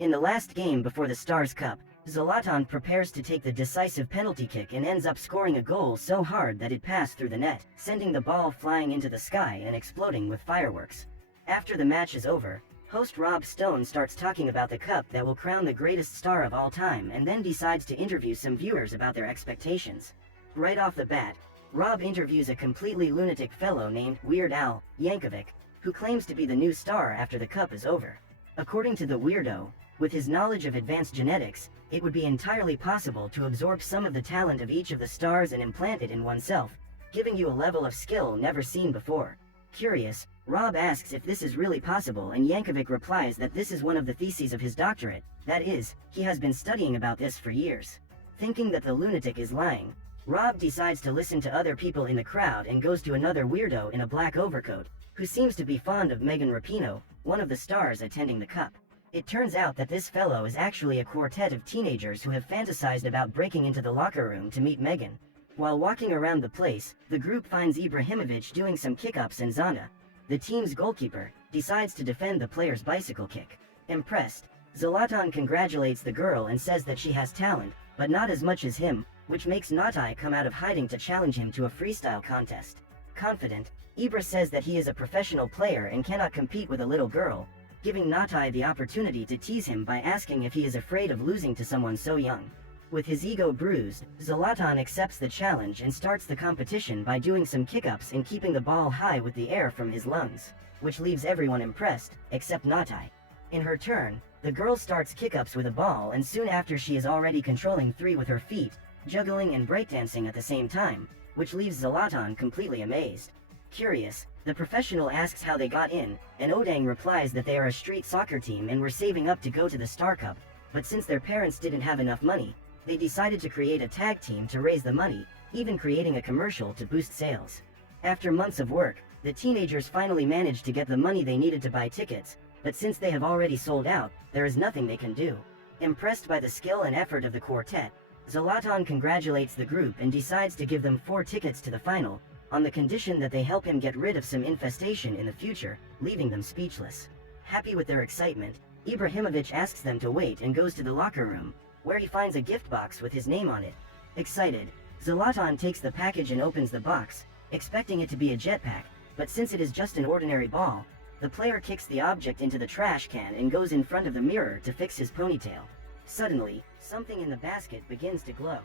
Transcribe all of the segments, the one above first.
In the last game before the Stars Cup, Zlatan prepares to take the decisive penalty kick and ends up scoring a goal so hard that it passed through the net, sending the ball flying into the sky and exploding with fireworks. After the match is over, host Rob Stone starts talking about the cup that will crown the greatest star of all time and then decides to interview some viewers about their expectations. Right off the bat, Rob interviews a completely lunatic fellow named Weird Al Yankovic, who claims to be the new star after the cup is over. According to the weirdo, with his knowledge of advanced genetics, it would be entirely possible to absorb some of the talent of each of the stars and implant it in oneself, giving you a level of skill never seen before. Curious, Rob asks if this is really possible, and Yankovic replies that this is one of the theses of his doctorate, that is, he has been studying about this for years. Thinking that the lunatic is lying, Rob decides to listen to other people in the crowd and goes to another weirdo in a black overcoat, who seems to be fond of Megan Rapinoe, one of the stars attending the cup. It turns out that this fellow is actually a quartet of teenagers who have fantasized about breaking into the locker room to meet Megan. While walking around the place, the group finds Ibrahimovic doing some kick-ups and Zana, the team's goalkeeper, decides to defend the player's bicycle kick. Impressed, Zlatan congratulates the girl and says that she has talent, but not as much as him, which makes Natai come out of hiding to challenge him to a freestyle contest. Confident, Ibra says that he is a professional player and cannot compete with a little girl, giving Natai the opportunity to tease him by asking if he is afraid of losing to someone so young. With his ego bruised, Zlatan accepts the challenge and starts the competition by doing some kick-ups and keeping the ball high with the air from his lungs, which leaves everyone impressed, except Natai. In her turn, the girl starts kick-ups with a ball, and soon after she is already controlling 3 with her feet, juggling and breakdancing at the same time, which leaves Zlatan completely amazed. Curious, the professional asks how they got in, and Odang replies that they are a street soccer team and were saving up to go to the Star Cup, but since their parents didn't have enough money, they decided to create a tag team to raise the money, even creating a commercial to boost sales. After months of work, the teenagers finally managed to get the money they needed to buy tickets, but since they have already sold out, there is nothing they can do. Impressed by the skill and effort of the quartet, Zlatan congratulates the group and decides to give them 4 tickets to the final, on the condition that they help him get rid of some infestation in the future, leaving them speechless. Happy with their excitement, Ibrahimovic asks them to wait and goes to the locker room, where he finds a gift box with his name on it. Excited, Zlatan takes the package and opens the box, expecting it to be a jetpack, but since it is just an ordinary ball, the player kicks the object into the trash can and goes in front of the mirror to fix his ponytail. Suddenly, something in the basket begins to glow,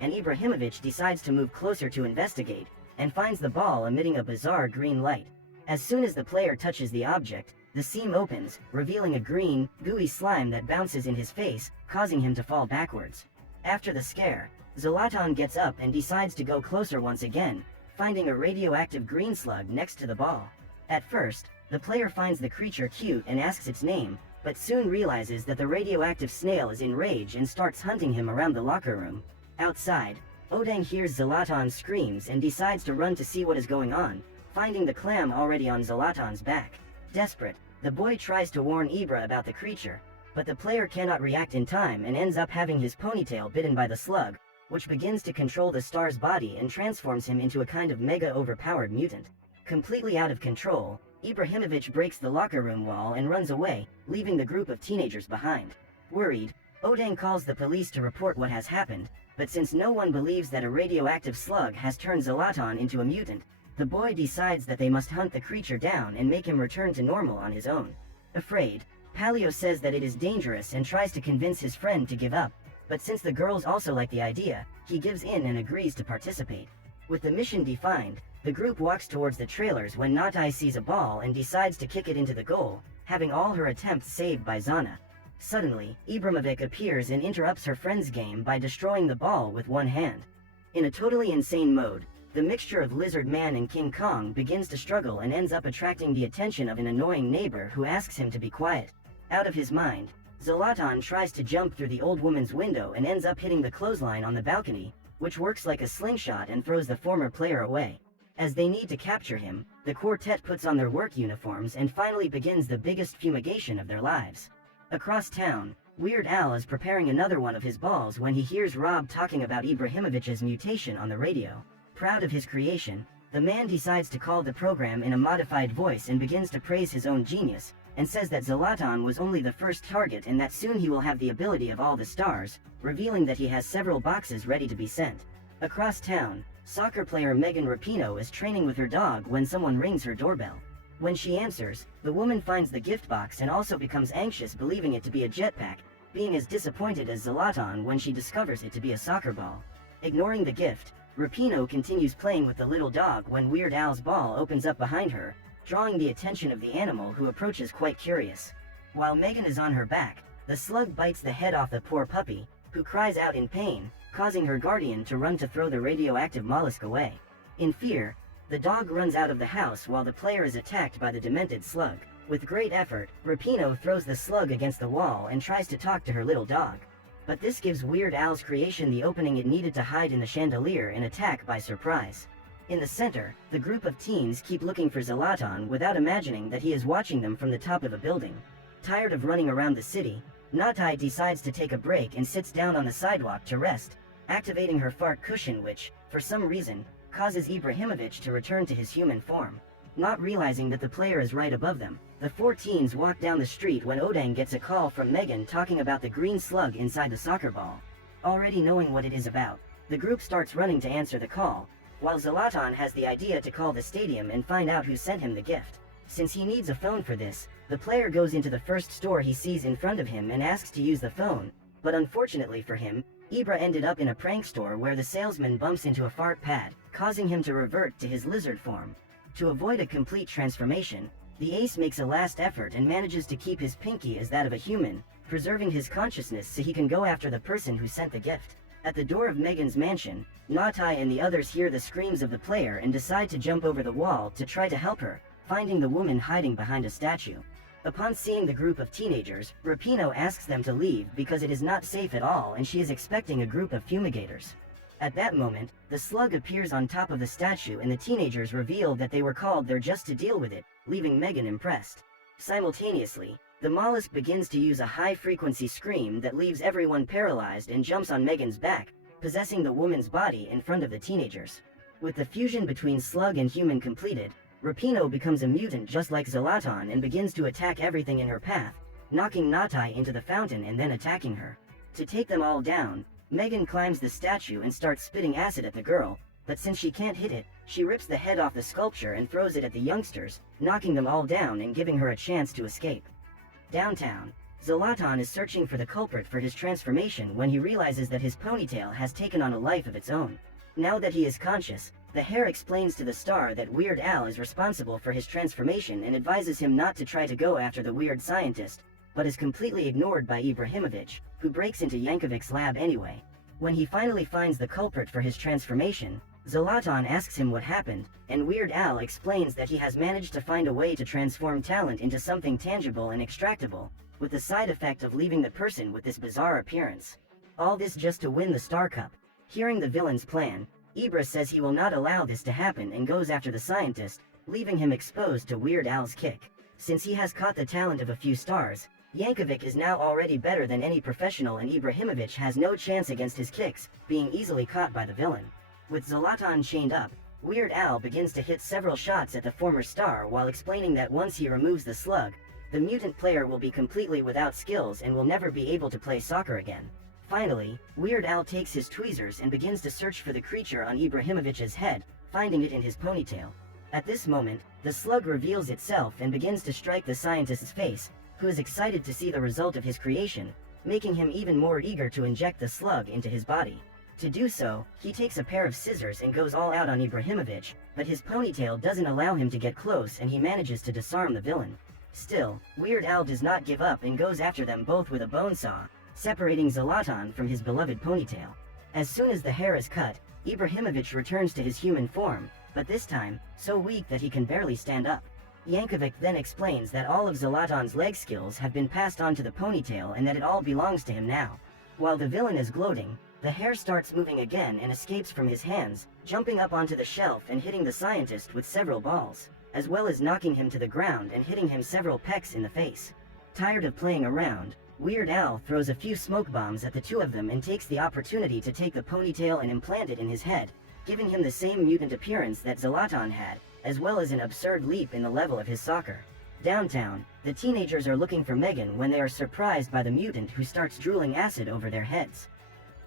and Ibrahimovic decides to move closer to investigate, and finds the ball emitting a bizarre green light. As soon as the player touches the object, the seam opens, revealing a green, gooey slime that bounces in his face, causing him to fall backwards. After the scare, Zlatan gets up and decides to go closer once again, finding a radioactive green slug next to the ball. At first, the player finds the creature cute and asks its name, but soon realizes that the radioactive snail is enraged and starts hunting him around the locker room. Outside, Odang hears Zlatan's screams and decides to run to see what is going on, finding the clam already on Zlatan's back. Desperate, the boy tries to warn Ibra about the creature, but the player cannot react in time and ends up having his ponytail bitten by the slug, which begins to control the star's body and transforms him into a kind of mega overpowered mutant. Completely out of control, Ibrahimovic breaks the locker room wall and runs away, leaving the group of teenagers behind. Worried, Odang calls the police to report what has happened, but since no one believes that a radioactive slug has turned Zlatan into a mutant, the boy decides that they must hunt the creature down and make him return to normal on his own. Afraid, Palio says that it is dangerous and tries to convince his friend to give up, but since the girls also like the idea, he gives in and agrees to participate. With the mission defined, the group walks towards the trailers when Natai sees a ball and decides to kick it into the goal, having all her attempts saved by Zana. Suddenly, Ibrahimovic appears and interrupts her friend's game by destroying the ball with one hand. In a totally insane mode, the mixture of Lizard Man and King Kong begins to struggle and ends up attracting the attention of an annoying neighbor who asks him to be quiet. Out of his mind, Zlatan tries to jump through the old woman's window and ends up hitting the clothesline on the balcony, which works like a slingshot and throws the former player away. As they need to capture him, the quartet puts on their work uniforms and finally begins the biggest fumigation of their lives. Across town, Weird Al is preparing another one of his balls when he hears Rob talking about Ibrahimovic's mutation on the radio. Proud of his creation, the man decides to call the program in a modified voice and begins to praise his own genius, and says that Zlatan was only the first target and that soon he will have the ability of all the stars, revealing that he has several boxes ready to be sent. Across town, soccer player Megan Rapinoe is training with her dog when someone rings her doorbell. When she answers, the woman finds the gift box and also becomes anxious, believing it to be a jetpack, being as disappointed as Zlatan when she discovers it to be a soccer ball. Ignoring the gift, Rapinoe continues playing with the little dog when Weird Al's ball opens up behind her, drawing the attention of the animal, who approaches quite curious. While Megan is on her back, the slug bites the head off the poor puppy, who cries out in pain, causing her guardian to run to throw the radioactive mollusk away. In fear, the dog runs out of the house while the player is attacked by the demented slug. With great effort, Rapinoe throws the slug against the wall and tries to talk to her little dog. But this gives Weird Al's creation the opening it needed to hide in the chandelier and attack by surprise. In the center, the group of teens keep looking for Zlatan without imagining that he is watching them from the top of a building. Tired of running around the city, Natai decides to take a break and sits down on the sidewalk to rest, activating her fart cushion, which, for some reason, causes Ibrahimovic to return to his human form. Not realizing that the player is right above them, the four teens walk down the street when Odang gets a call from Megan talking about the green slug inside the soccer ball. Already knowing what it is about, the group starts running to answer the call, while Zlatan has the idea to call the stadium and find out who sent him the gift. Since he needs a phone for this, the player goes into the first store he sees in front of him and asks to use the phone, but unfortunately for him, Ibra ended up in a prank store where the salesman bumps into a fart pad, causing him to revert to his lizard form. To avoid a complete transformation, the ace makes a last effort and manages to keep his pinky as that of a human, preserving his consciousness so he can go after the person who sent the gift. At the door of Megan's mansion, Natai and the others hear the screams of the player and decide to jump over the wall to try to help her, finding the woman hiding behind a statue. Upon seeing the group of teenagers, Rapinoe asks them to leave because it is not safe at all and she is expecting a group of fumigators. At that moment, the slug appears on top of the statue and the teenagers reveal that they were called there just to deal with it, leaving Megan impressed. Simultaneously, the mollusk begins to use a high-frequency scream that leaves everyone paralyzed and jumps on Megan's back, possessing the woman's body in front of the teenagers. With the fusion between slug and human completed, Rapinoe becomes a mutant just like Zlatan and begins to attack everything in her path, knocking Natai into the fountain and then attacking her. To take them all down, Megan climbs the statue and starts spitting acid at the girl, but since she can't hit it, she rips the head off the sculpture and throws it at the youngsters, knocking them all down and giving her a chance to escape. Downtown, Zlatan is searching for the culprit for his transformation when he realizes that his ponytail has taken on a life of its own. Now that he is conscious, the hair explains to the star that Weird Al is responsible for his transformation and advises him not to try to go after the weird scientist, but is completely ignored by Ibrahimovic, who breaks into Yankovic's lab anyway. When he finally finds the culprit for his transformation, Zlatan asks him what happened, and Weird Al explains that he has managed to find a way to transform talent into something tangible and extractable, with the side effect of leaving the person with this bizarre appearance. All this just to win the Star Cup. Hearing the villain's plan, Ibra says he will not allow this to happen and goes after the scientist, leaving him exposed to Weird Al's kick. Since he has caught the talent of a few stars, Yankovic is now already better than any professional and Ibrahimovic has no chance against his kicks, being easily caught by the villain. With Zlatan chained up, Weird Al begins to hit several shots at the former star while explaining that once he removes the slug, the mutant player will be completely without skills and will never be able to play soccer again. Finally, Weird Al takes his tweezers and begins to search for the creature on Ibrahimovic's head, finding it in his ponytail. At this moment, the slug reveals itself and begins to strike the scientist's face, who is excited to see the result of his creation, making him even more eager to inject the slug into his body. To do so, he takes a pair of scissors and goes all out on Ibrahimovic, but his ponytail doesn't allow him to get close and he manages to disarm the villain. Still, Weird Al does not give up and goes after them both with a bone saw, separating Zlatan from his beloved ponytail. As soon as the hair is cut, Ibrahimovic returns to his human form, but this time, so weak that he can barely stand up. Yankovic then explains that all of Zlatan's leg skills have been passed on to the ponytail and that it all belongs to him now. While the villain is gloating, the hair starts moving again and escapes from his hands, jumping up onto the shelf and hitting the scientist with several balls, as well as knocking him to the ground and hitting him several pecks in the face. Tired of playing around, Weird Al throws a few smoke bombs at the two of them and takes the opportunity to take the ponytail and implant it in his head, giving him the same mutant appearance that Zlatan had, as well as an absurd leap in the level of his soccer. Downtown, the teenagers are looking for Megan when they are surprised by the mutant who starts drooling acid over their heads.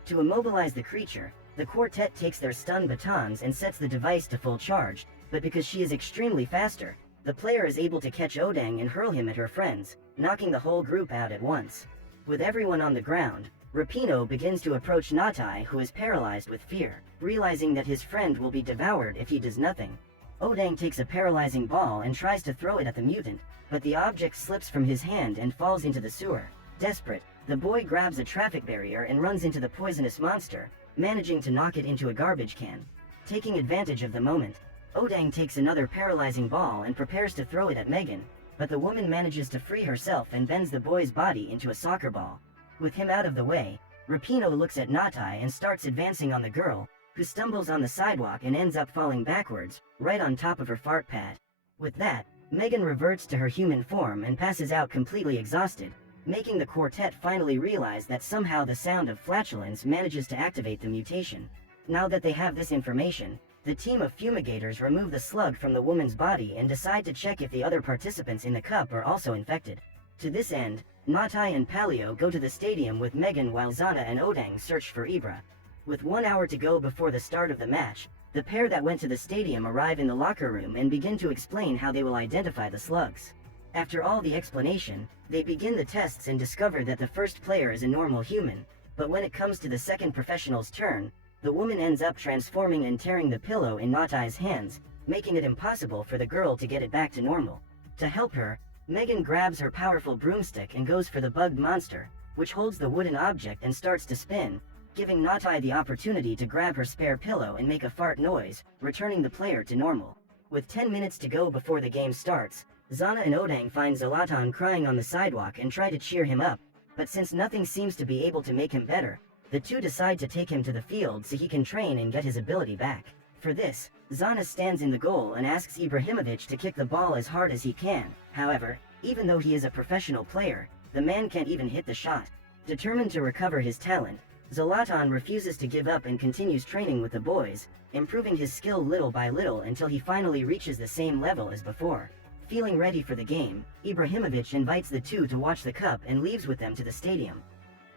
To immobilize the creature, the quartet takes their stun batons and sets the device to full charge, but because she is extremely faster, the player is able to catch Odang and hurl him at her friends, knocking the whole group out at once. With everyone on the ground, Rapino begins to approach Natai, who is paralyzed with fear, realizing that his friend will be devoured if he does nothing. Odang takes a paralyzing ball and tries to throw it at the mutant, but the object slips from his hand and falls into the sewer. Desperate, the boy grabs a traffic barrier and runs into the poisonous monster, managing to knock it into a garbage can. Taking advantage of the moment, Odang takes another paralyzing ball and prepares to throw it at Megan, but the woman manages to free herself and bends the boy's body into a soccer ball. With him out of the way, Rapino looks at Natai and starts advancing on the girl, who stumbles on the sidewalk and ends up falling backwards, right on top of her fart pad. With that, Megan reverts to her human form and passes out completely exhausted, making the quartet finally realize that somehow the sound of flatulence manages to activate the mutation. Now that they have this information, the team of fumigators remove the slug from the woman's body and decide to check if the other participants in the cup are also infected. To this end, Natai and Palio go to the stadium with Megan while Zana and Odang search for Ibra. With 1 hour to go before the start of the match, the pair that went to the stadium arrive in the locker room and begin to explain how they will identify the slugs. After all the explanation, they begin the tests and discover that the first player is a normal human, but when it comes to the second professional's turn, the woman ends up transforming and tearing the pillow in Natai's hands, making it impossible for the girl to get it back to normal. To help her, Megan grabs her powerful broomstick and goes for the bugged monster, which holds the wooden object and starts to spin, giving Natai the opportunity to grab her spare pillow and make a fart noise, returning the player to normal. With 10 minutes to go before the game starts, Zana and Odang find Zlatan crying on the sidewalk and try to cheer him up, but since nothing seems to be able to make him better, the two decide to take him to the field so he can train and get his ability back. For this, Zana stands in the goal and asks Ibrahimovic to kick the ball as hard as he can. However, even though he is a professional player, the man can't even hit the shot. Determined to recover his talent, Zlatan refuses to give up and continues training with the boys, improving his skill little by little until he finally reaches the same level as before. Feeling ready for the game, Ibrahimovic invites the two to watch the cup and leaves with them to the stadium,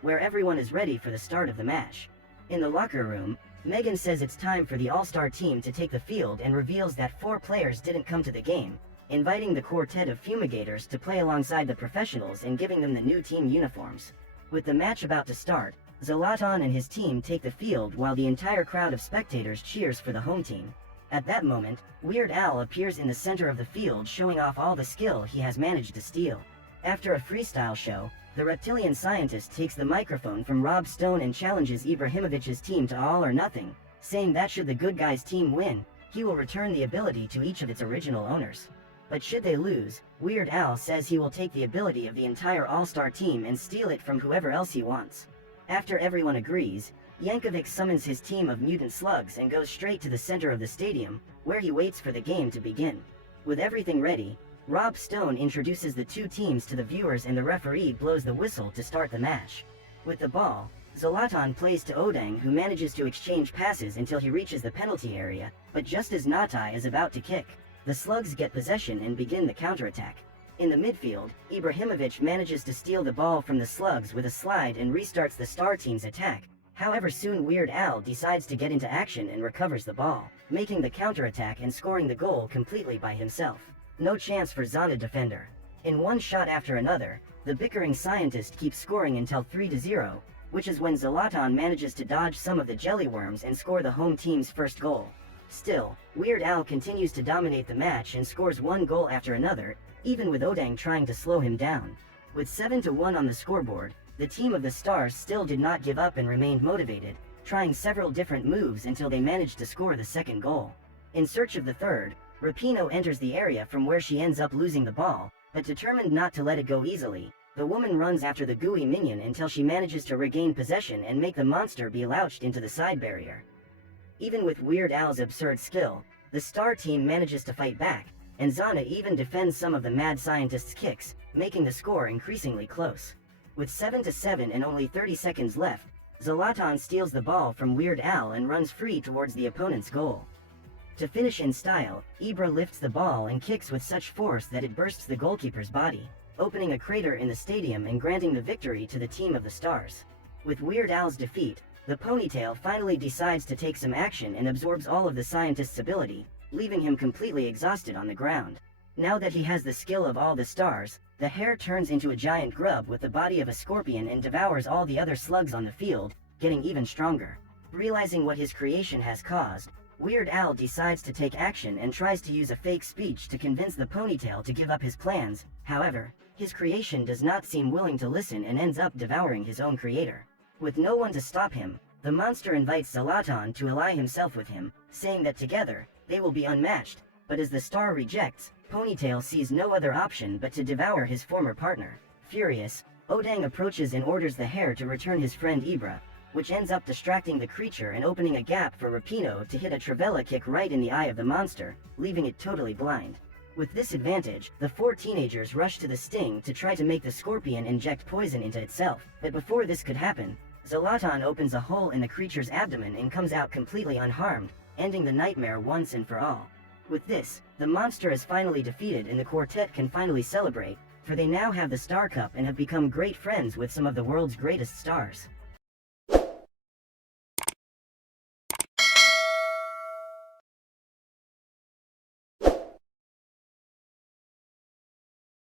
where everyone is ready for the start of the match. In the locker room, Megan says it's time for the all-star team to take the field and reveals that 4 players didn't come to the game, inviting the quartet of fumigators to play alongside the professionals and giving them the new team uniforms. With the match about to start, Zlatan and his team take the field while the entire crowd of spectators cheers for the home team. At that moment, Weird Al appears in the center of the field showing off all the skill he has managed to steal. After a freestyle show, the reptilian scientist takes the microphone from Rob Stone and challenges Ibrahimovic's team to all or nothing, saying that should the good guys team win, he will return the ability to each of its original owners. But should they lose, Weird Al says he will take the ability of the entire all-star team and steal it from whoever else he wants. After everyone agrees, Yankovic summons his team of mutant slugs and goes straight to the center of the stadium, where he waits for the game to begin. With everything ready, Rob Stone introduces the two teams to the viewers and the referee blows the whistle to start the match. With the ball, Zlatan plays to Odang, who manages to exchange passes until he reaches the penalty area, but just as Natai is about to kick, the slugs get possession and begin the counterattack. In the midfield, Ibrahimovic manages to steal the ball from the slugs with a slide and restarts the star team's attack. However, soon Weird Al decides to get into action and recovers the ball, making the counterattack and scoring the goal completely by himself. No chance for Zana defender. In one shot after another, the bickering scientist keeps scoring until 3-0, which is when Zlatan manages to dodge some of the jellyworms and score the home team's first goal. Still, Weird Al continues to dominate the match and scores one goal after another, even with Odang trying to slow him down. With 7-1 on the scoreboard, the team of the Stars still did not give up and remained motivated, trying several different moves until they managed to score the second goal. In search of the third, Rapino enters the area from where she ends up losing the ball, but determined not to let it go easily, the woman runs after the gooey minion until she manages to regain possession and make the monster be launched into the side barrier. Even with Weird Al's absurd skill, the Star team manages to fight back, and Zana even defends some of the mad scientist's kicks, making the score increasingly close. With 7-7 and only 30 seconds left, Zlatan steals the ball from Weird Al and runs free towards the opponent's goal. To finish in style, Ibra lifts the ball and kicks with such force that it bursts the goalkeeper's body, opening a crater in the stadium and granting the victory to the team of the Stars. With Weird Al's defeat, the Ponytail finally decides to take some action and absorbs all of the scientist's ability, leaving him completely exhausted on the ground. Now that he has the skill of all the Stars, the hare turns into a giant grub with the body of a scorpion and devours all the other slugs on the field, getting even stronger. Realizing what his creation has caused, Weird Al decides to take action and tries to use a fake speech to convince the Ponytail to give up his plans. However, his creation does not seem willing to listen and ends up devouring his own creator. With no one to stop him, the monster invites Zlatan to ally himself with him, saying that together, they will be unmatched, but as the star rejects, Ponytail sees no other option but to devour his former partner. Furious, Odang approaches and orders the hare to return his friend Ibra, which ends up distracting the creature and opening a gap for Rapino to hit a Trivela kick right in the eye of the monster, leaving it totally blind. With this advantage, the 4 teenagers rush to the sting to try to make the scorpion inject poison into itself, but before this could happen, Zlatan opens a hole in the creature's abdomen and comes out completely unharmed, ending the nightmare once and for all. With this, the monster is finally defeated and the quartet can finally celebrate, for they now have the Star Cup and have become great friends with some of the world's greatest stars.